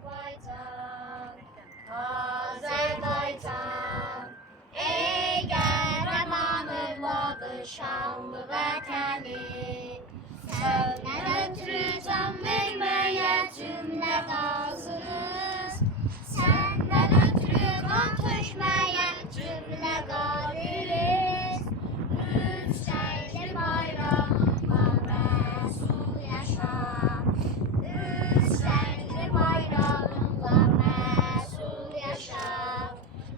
Azerbaycan, Azerbaycan, ey qəhrəman övladı şanlı vətəni, səndən ötürü can verməyə cümlə hazırız, səndən ötürü qan tökməyə cümlə qadiriz, yüksəkli bayrağınla məsul yaşa, yüksəkli bayrağınla məsul yaşa.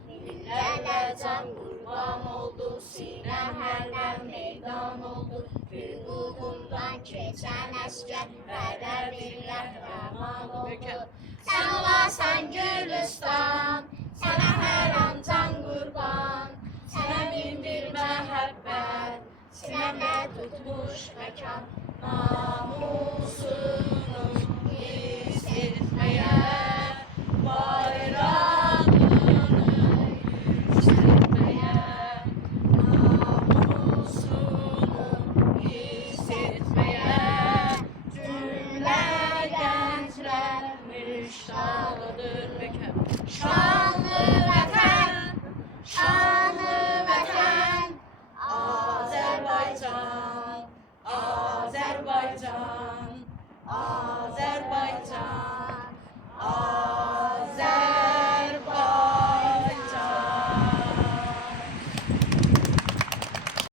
Millələr can qurban oldu, sinəm hərdən meydan oldu, hüququndan keçən əskər bədəvi qəhrəman oldu. Sən olasan Gülüstan, sənə hər an can qurban, sənə min bir məhəbbət, sinəmdə tutmuş məkan, namusunun